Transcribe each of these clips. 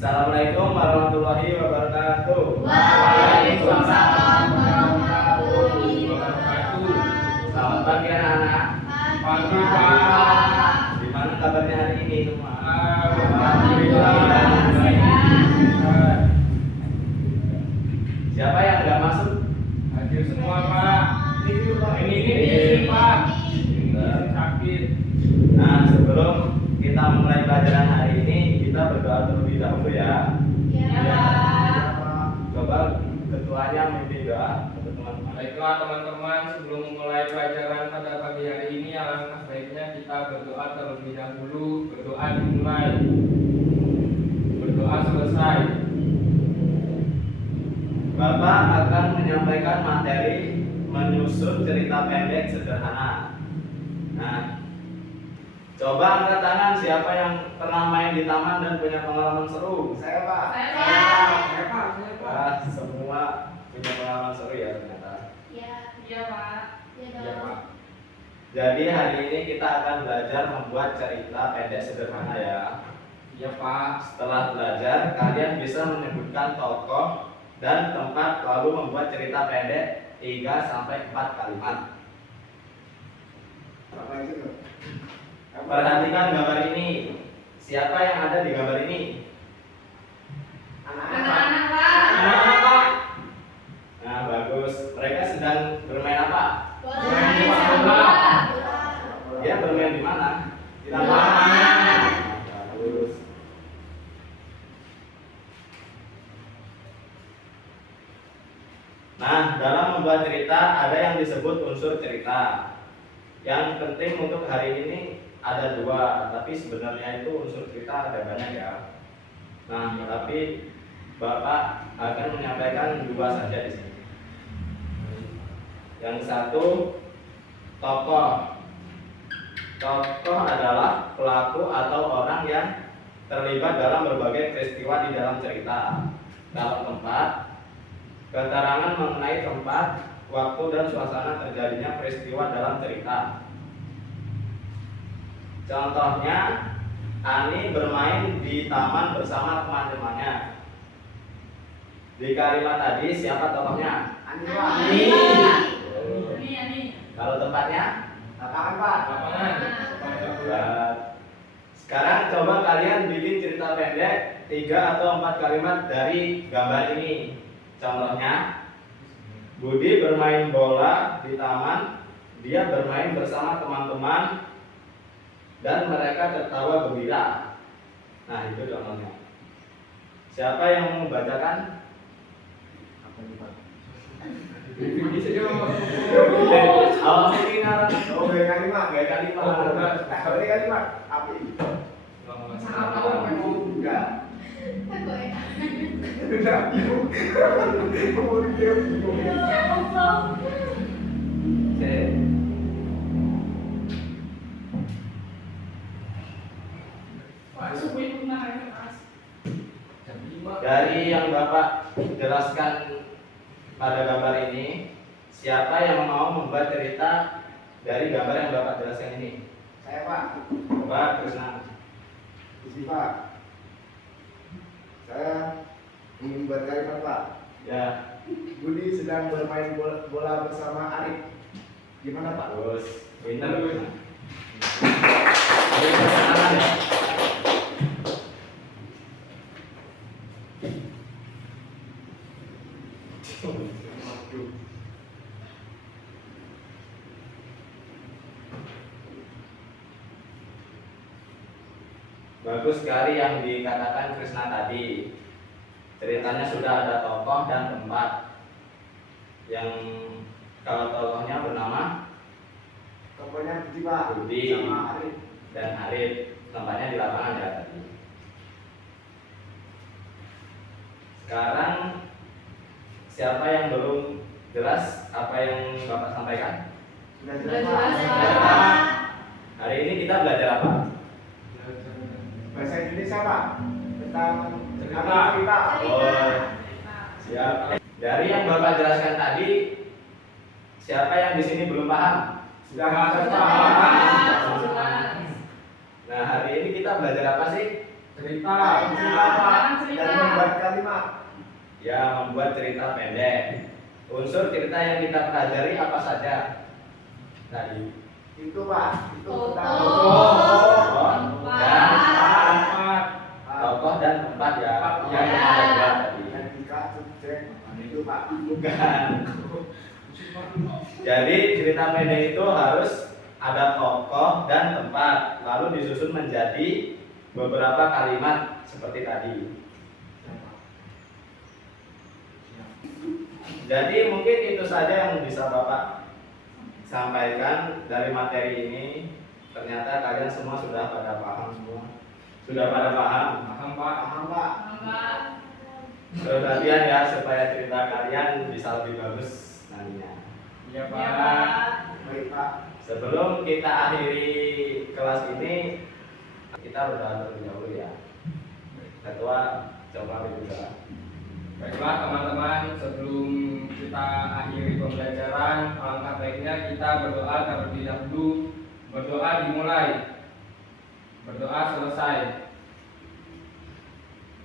Assalamualaikum warahmatullahi wabarakatuh. Waalaikumsalam warahmatullahi wabarakatuh. Selamat pagi anak-anak. Pagi Pak. Gimana kabarnya hari ini semua? Alhamdulillah. Siapa yang nggak masuk? Hadir semua Pak. Ini Pak. Sakit. Nah, sebelum kita mulai pelajaran hari ini, kita berdoa terlebih dahulu ya. Coba ketuanya memimpin doa untuk teman-teman. Baiklah teman-teman, sebelum mulai pelajaran pada pagi hari ini, alangkah baiknya kita berdoa terlebih dahulu. Berdoa dimulai, berdoa selesai. Bapak akan menyampaikan materi menyusun cerita pendek sederhana. Nah, coba angkat tangan siapa yang pernah main di taman dan punya pengalaman seru. Saya Pak. Saya Pak. Wah, semua punya pengalaman seru ya ternyata. Iya Pak. Jadi hari ini kita akan belajar membuat cerita pendek sederhana ya. Iya Pak. Setelah belajar, kalian bisa menyebutkan tokoh dan tempat lalu membuat cerita pendek 3 sampai 4 kalimat. Perhatikan gambar ini. Siapa yang ada di gambar ini? Anak-anak Anak-anak. Nah, bagus. Mereka sedang bermain apa? Dia bermain di mana? Di lapangan. Bagus. Nah, dalam membuat cerita ada yang disebut unsur cerita. Yang penting untuk hari ini ada 2, tapi sebenarnya itu unsur cerita ada banyak ya. Nah, tapi Bapak akan menyampaikan 2 saja di sini. Yang satu, tokoh. Tokoh adalah pelaku atau orang yang terlibat dalam berbagai peristiwa di dalam cerita. Kalau tempat, keterangan mengenai tempat, waktu dan suasana terjadinya peristiwa dalam cerita. Contohnya, Ani bermain di taman bersama teman-temannya. Di kalimat tadi siapa tokohnya? Ani. Kalau tempatnya? Lapangan Pak. Sekarang coba kalian bikin cerita pendek 3 atau 4 kalimat dari gambar ini. Contohnya, Budi bermain bola di taman. Dia bermain bersama teman-teman dan mereka tertawa gembira. Nah, itu contohnya. Siapa yang mau membacakan? Awas ini ngarang. Oh, gaya kalimat. Ini kalimat. Api. Enggak. Dari yang Bapak jelaskan pada gambar ini, siapa yang mau membuat cerita dari gambar yang Bapak jelaskan ini? Saya Pak. Coba Krisna. Isi Pak. Saya ingin membuat kalimat Pak. Ya, Budi sedang bermain bola bersama Arif. Gimana Pak? bagus. Winner. Ayo perkenalan ya. Bagus sekali yang dikatakan Krisna tadi. Ceritanya sudah ada tokoh dan tempat. Yang kalau tokohnya bernama Tokohnya Budi Pak. Budi Sama Arif. dan Arif. Tempatnya di lapangan ya tadi. Sekarang siapa yang belum jelas apa yang Bapak sampaikan? Sudah Sudah jelas jelas, Pak. Pak. Hari ini kita belajar apa? Bahasa Indonesia Pak. Tentang Cerita. cerita. Oh, siap. Dari yang Bapak jelaskan tadi, siapa yang di sini belum paham? Sudah Sudah Pak. jelas. Nah, hari ini kita belajar apa sih? Cerita. Dan membuat kalimat. Ya, membuat cerita pendek. Unsur cerita yang kita pelajari apa saja? Tadi. Itu Pak, itu Tokoh. tentang Tokoh dan Tempat. tokoh dan tempat ya. Ya. Yang ada dua tadi. dan jika subjek itu Pak. Bukan. Jadi cerita pendek itu harus ada tokoh dan tempat, lalu disusun menjadi beberapa kalimat seperti tadi. Jadi mungkin itu saja yang bisa Bapak sampaikan dari materi ini. Ternyata kalian semua sudah pada paham semua. Sudah pada paham. Paham Pak? Paham Pak? Terus latihan ya supaya cerita kalian bisa lebih bagus nantinya. Iya Ya, Pak. Pak. Baik Pak. Sebelum kita akhiri kelas ini, kita berdoa terlebih dahulu ya. Ketua coba berdoa. Baiklah teman-teman, sebelum kita akhiri pembelajaran, alangkah baiknya kita berdoa terlebih dahulu. Berdoa dimulai, berdoa selesai.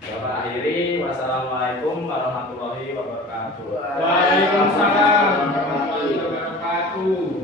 Bapak akhiri. Wassalamualaikum warahmatullahi wabarakatuh. Waalaikumsalam warahmatullahi wabarakatuh.